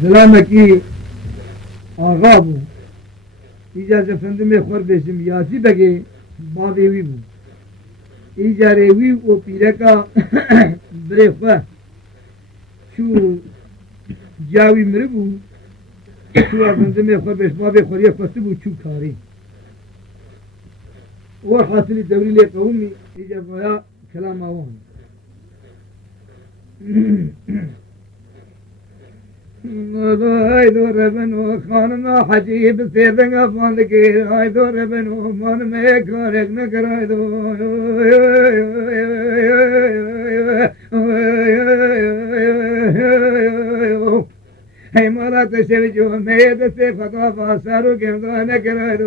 Zilame ki ağa bu. İyice efendime kardeşim Yasi Begi babevi bu. İyice revi o pireka brefa şu cavi mire bu. Şu efendime kardeş babe kariye fası bu şu kari. O hasili devriyle kavmi iyice baya kelam avam. Ay doğru ben o kanıma hacı bir sevden afandı ki ay doğru ben o manıma karek ne karaydı hey mara te sevcu me de se fata fasaru kemda ne karaydı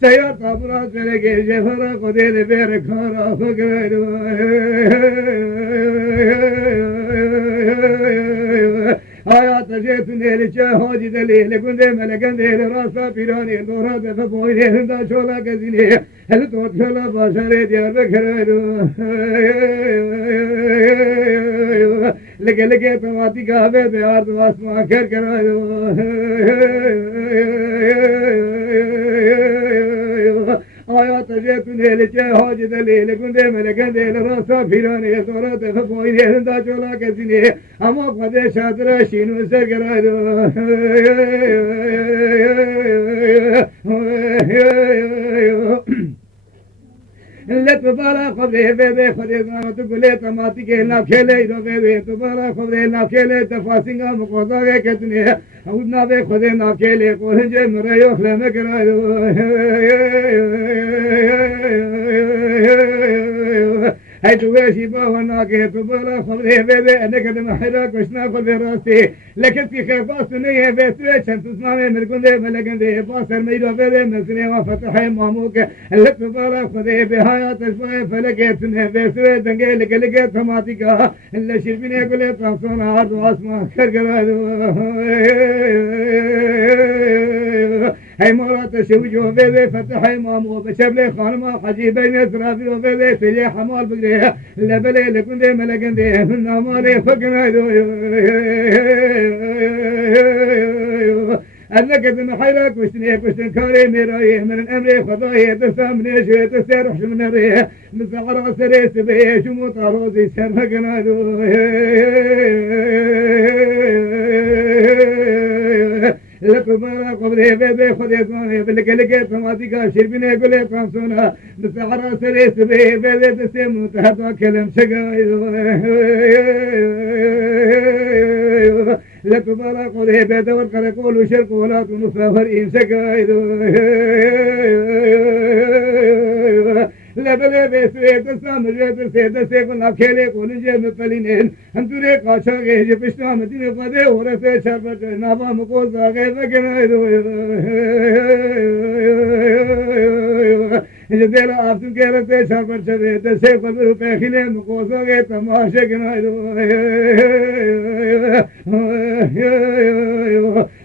Seyyar kabrat verege cefara kodeli bir kara fıkrı hayata jetun eliçe hoci deli lekunde meleken deli rasa pirani dora defa boylerinde çola gezini hele tot çola başarı diyar bekırı lege lege tomati kahve beyar duasma ker karaydı hayata jetun eliçe hoci deli lekunde meleken deli rasa pirani dora defa boylerinde çola gezini ama kade şadra şinu sergeraydı let tubara khabre bebe khade tu gule tamati ke na khele ro bebe tubara khabre na khele tafasinga muqada ke ketne udna be khade na khele kohe mare yo khleme karayo hay tu ve shibana ke tubara khabre bebe anek de mahira krishna khabre rasti lekin fi khafas nahi hai ve tu tusma mein mirgunde melagande basar mai ro bebe mesne wa fatah mamuk let tubara khabre be تشبه فلقيت نفسه دنقل قلقت ثماتيكا إلا شربني قلت رمسون عرض واسمع كرقراد هاي مرات شوجو بيبي فتح مامو بشبلي خانما حجي بين اسرافي وبيبي سيلي حمال بقريه لبلي لكن دي ملقن دي نامالي فقنادو أنك تنحيلك وشتني كوشتن كاري ميراي من الأمر خضاي تسامني شوي تسيرح من الريح مسعر سريس بيه شموط عروزي سرقنا دو لك بارا قبري بيبي خذي زماني بالكلكي تماتيكا شربيني قولي فرانسونا مسعر سريس بيه بيبي تسيمو تهدو كلم شقاي لك بارا قولي بيدو القرقول وشرق ولا تنصافر إنسك لبلي بسويت سامريت سيد سيكون أكيلي كون جيم فلينين أنتوري قاشا جيج بشنا مدينة قدي ورثة شربت نابا مقوزا غير كنايدو جديلا أفتن كيرت شربت شريت سيكون روبي خلي مقوزا غير تماشا كنايدو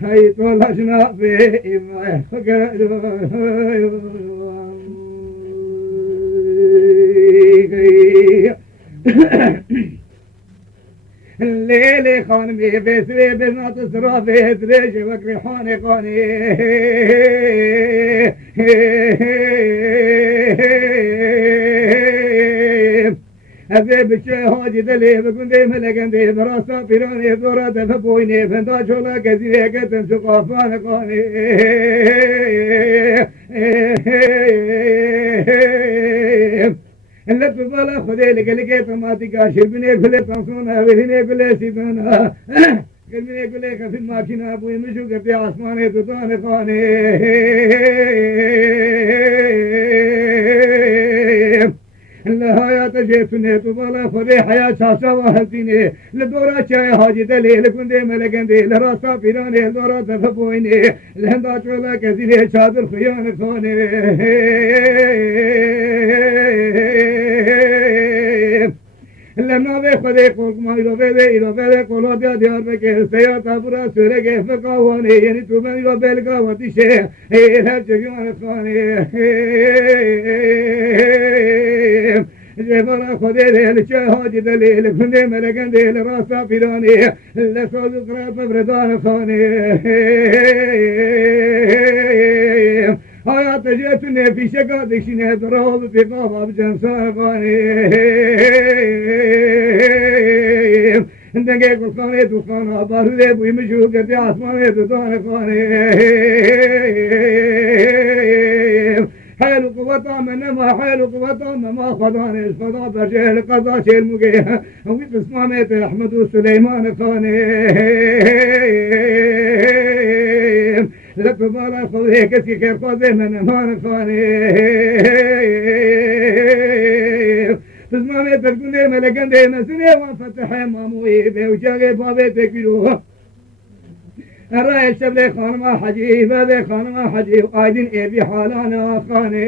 هاي طلعنا بإما الليل خان بي بسوي بنات سرافي دريش وكري حاني قاني أبي بشي هاجي دلي بكندي ملكندي براسا فيراني دورا دفبويني فندا شولا كزيري كتن سقافان قاني اللي تبالا خدي لقلقي تماتي كاشر بني كله تنسونا وهني كله سيدنا قلبي كله كفي ماكينا ابوي مشو كفي عثماني تطان قاني الهايات جيتني تبالا خدي حياة شاشا وهلتيني لدورا شاي حاجي دلي لكندي ملكندي لراسا فيراني لدورا تفبويني لهندا شولا كزيني شادر خيان خاني لما بخدي قولك ما إلى بيدي قولوا ديا ديار بكي سياتا برا سورك فقاواني يعني تومن إلى بيلقا واتيشي إلى جيان خاني جبرا خدي لشي هاجي دلي لكندي ملكندي لراسا فيراني لسوز قراب بردان خاني hayat jetine fişe kardeşine duralı bir kafam cemsargani denge kulkane dukana barule buymuş gedi asmane dudane kane حيل قوة من ما حيل قوة ما خداني خدا برجل قضاء شيء المجيه وفي قسمة أحمد سليمان خاني لك بارا خذي كسي خير خذي من مان خاني قسمة تركني ملكندي مسني وفتح ماموي بوجاغي بابي تكبيرو الرأي الشبلي خانما حجيب هذا خانما حجيب قايدين إبي حالانا خاني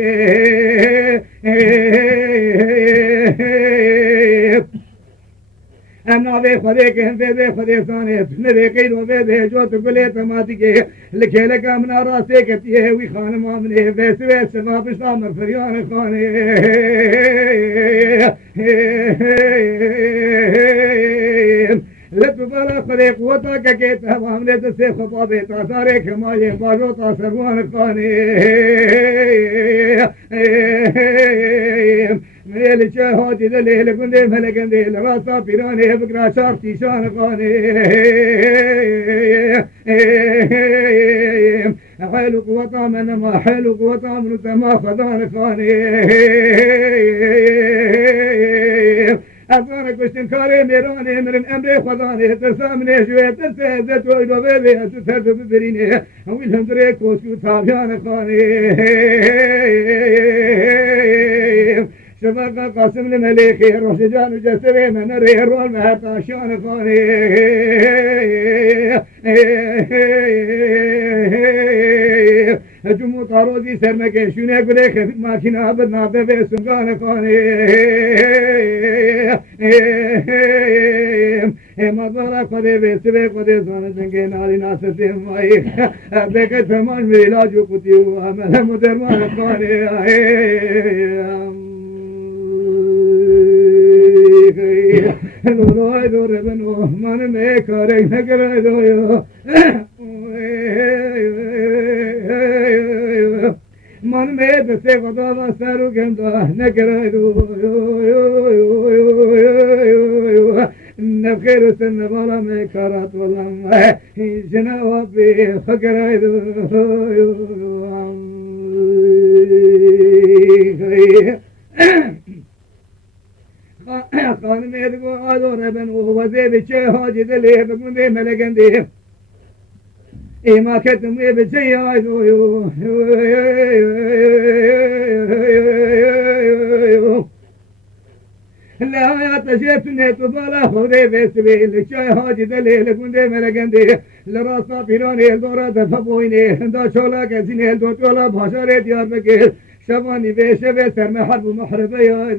أنا ذي خذيك هم ذي خذي ثاني نذي قيد وذي جوت قلي تماتيك لكي لك من راسك تيه وي خانما مني بس بس ما بشام فريان خاني لتبالا خدي قوتا كيت هم نے سے خطابے تا سارے کمائے باجو تا سروان خانی میل چه هاجی دل گندے ملگندے راسا پیرانے بکرا شارتی شان خانی حيل قوتا من ما حيل قوتا من تما خدان خاني أفضل كشتن كاري ميراني من الأمر خداني تسامني شوية تسهزت وإلو بيبي أتسهزت ببريني ويلهم دريك وسكو تابيان خاني شباك قاسم المليخي روح جان جسري من الرير والمهتا شان خاني جمو طاروزي سرمكي شوني قليك ماكينا بدنا ببي سنقان خاني ما ضرا قدي بسبي قدي زانا جنگي ناري ناسة ماي بك ثمان ميلاجو قتيو عمل مدرمان خاني لولاي دور بنو من ميكاري نگرای دويو من ميد سے خدا واسرو گندا نگرای دويو نفخر سن بالا ميكارات ولم جناب فقرای دويو خانم ادگو آدور بن ووزي بچه حاجی دلی بگنده ملگنده ایما کتموی بچه آدویو لا تجيبني تبالا خذي بسبي لچه حاجی دلی لگنده ملگنده لراسا پیرانی الدورا دفبوینی دا چولا کسینی الدو چولا باشاره دیار بکر شباني بشبه سرم حرب محربة يا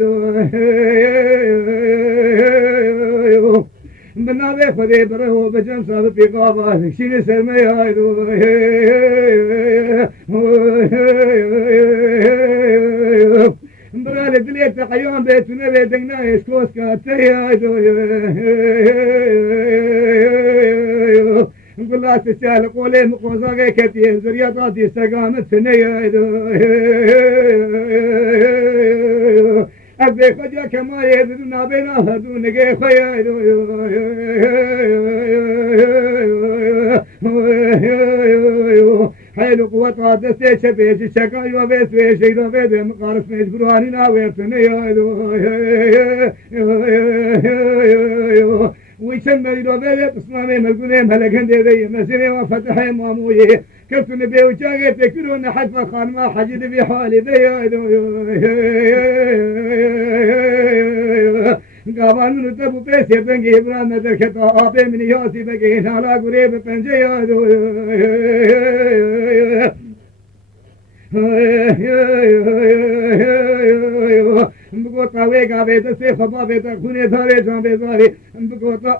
بنابه خدي بره بجم صاحب بقابا شين سرمي هايدو برال دليل تقيوم بيتنا بيتنا يسكوس كاتي هايدو نقول لا تسال قولي مقوزا كتي زريا دي استقامت سني هايدو أبي خجا كما يدنا بنا هدو نجي خيا حيل قوة دستي شبيش شكا يوبس ويشيدا بيد مقارس مجبراني ناويرتني ويشم يدو بيد اسمامي ملقوني ملكن دي مسيري وفتحي ماموي كنت نبي وجاي تكرون حد خان ما حجد بحالي ذي قابل نتبو بيسي بنجي بران ندركتا آبي من ياسي بقي نالا قريب بنجي بقوتا ويقا بيتا سيخبا بيتا خوني ثاري جان بيزاري بقوتا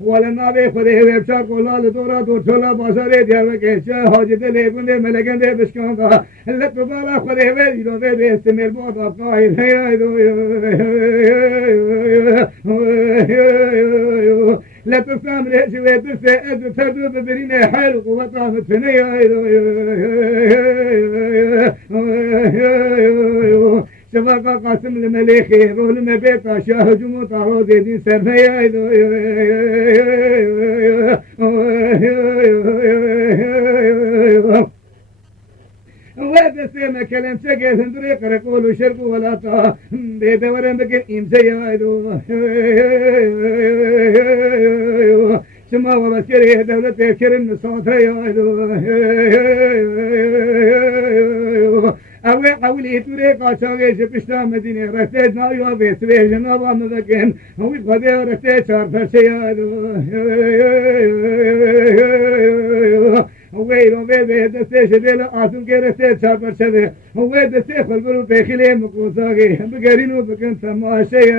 ولنا به خدای ویبچار کلال دورا دور چلا بازار دیار وکیشه حاجی دلی بنده ملکن ده بشکان دا لط بالا خدای وی دو به استعمال بود افقای لا تستعمل شوية بس أد تردو ببرينة حال وقوتها متفنية شفاقة قاسم المليخي روح لما بيتا شاه جموطة روزي دين سرمية وهذا سيما كلام سجل هندري قرقول وشرق ولا طا بيدورن بكن إمزي سما وبسكري دولة كرم صوتي أوي قولي توري قاشاقي شبشتا مدينة رفتيج نايوا بيسوي جنابا مذكين هوي قدي ورفتيج شار فرشي هوي لو بيبي دستي شديلا آسون كي رفتيج شار فرشي هوي دستي خلبرو بيخلي مقوصاقي بقرينو بكن تماشي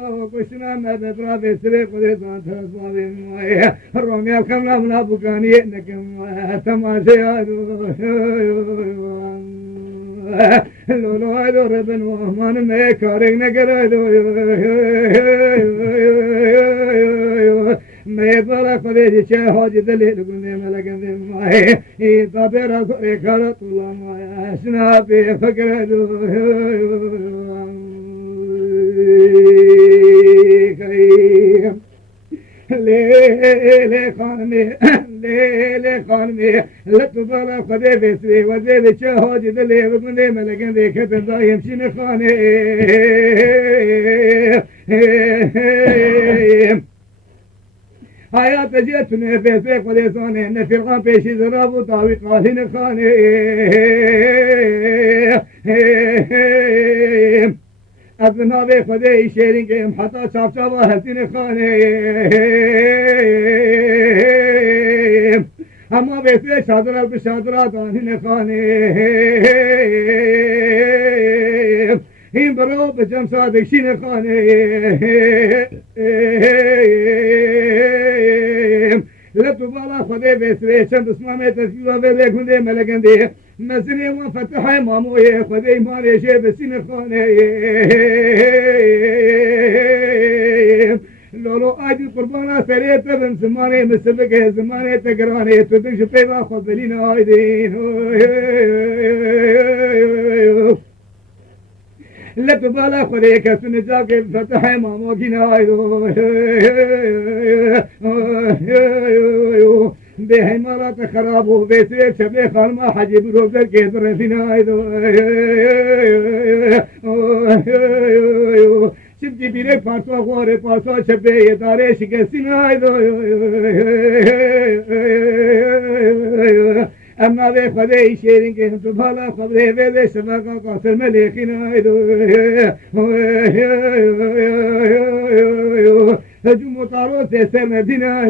الله كشنا ما بتراب سبي قدرتان تصابي ماي الروميا كمنا منا بكاني نكم تماشي لولو هيدو ربن ومان ما كارين نكرادو ما بلا قدري شيء حاجة دليل قلنا ملكن ماي تابيرا سوري كارت الله ماي شنا بفكرادو ليلي خانمي لتبالا خدي بسوي وزي بشهاد دلي بقني ملكن ذي كتن ضايم شين خاني حياة جيتني بسوي قدي صاني نفي الغام بيشي زراب وطاوي قالين خاني أبنا بخدي شيرين كم حتى شاف شافا هسين خاني أما بسوي شادرة بشادرة دانين خاني هم برو بجم صادق شين خاني لتبالا خدي بسوي شمس اسمامي تسكيوا بلي كندي ملكن دي مسني وفتحي ماموي خدي ماري شي بسين خاني لولو آجي قربانا سريت بن زماني مسبك زماني تقراني تدش بيضا خذلين آيدين لا تبالا خليك سنجاك فتحي مامو كنا بهي مرات خرابو بيسير شبه خالما حجيب روزر كيدر فينا شبتي بيرك فارسوا غوري فارسوا شبه يداري شكسينا أما ذي خذي شيرين كهم تبالا خذي ذي شبكة قاتل مليخنا هجوم وطارو سر مدينة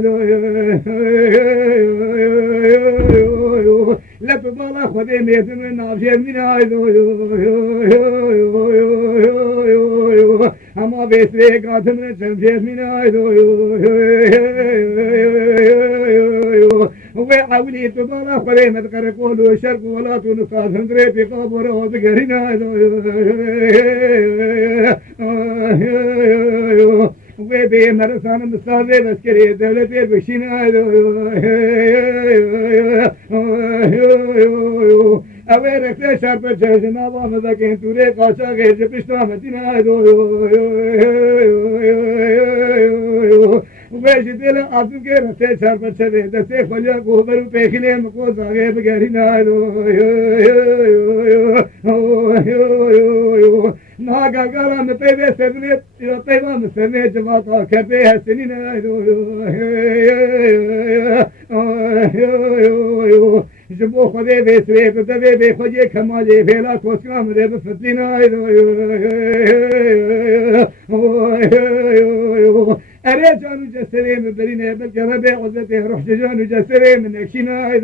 لا تبالا خذي ميت من نافية من أما بيسري قاتم من شمشية من وعولي تبالا خذي متقرق ولو شرق ولا تنصاد هندري في قابر وذكرنا وبي مرسان مستاذ بسكري دولتي بشينا اويرك شرط جنا ومذكين توري قاشا غير بشتامتنا وبيش دل عبد غير شرط شدي دسي خليا غوبر بخلي مكو زاغي بغرينا ناقا قال من طيبة سبنت إلى طيبة من سمية جماعة كبيها سنين جبو خذي بيسري بدبي بيخجي كمالي فيلا توسكام ريب فتلينا أريد جانو جسري من برينا بالقربة عزته روح جانو جسري من اكشينا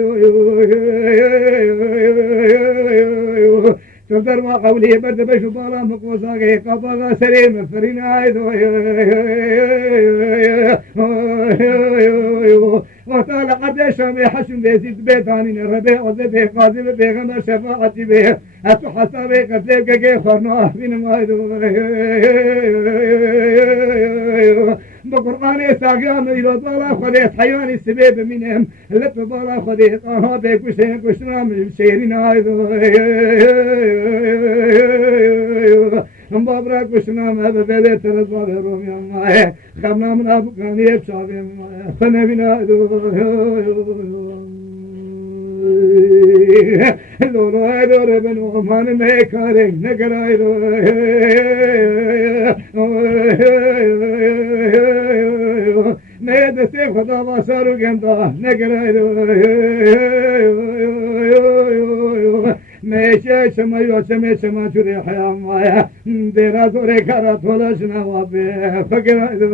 تقدر ما قولي برد بشو بالا مقوصاقي قبضا سريم فرينا وطال قديش ما حشم بيزيد بيتاني الربيع وزبي قاضي بيغمر شفاعتي به أتو حسابي قتلك كي خرنا من ما بقرآن ساقيان إلى طالا خديت حيوان السبيب منهم اللي طالا خديت أنا بيكوشين كوشنا من شيرنا بابرا كوشنا ما ببلي ترزوا برومي ما خمنا من أبو كان يبشابي ما فنبينا لورو هيدور بن ومان ميكارك نكرايدو نيد سيف خدا واسارو گندا نكرايدو ميشا شمايو شما چوري حيام مايا ديرا زوري كارا تولش نوابي فكرايدو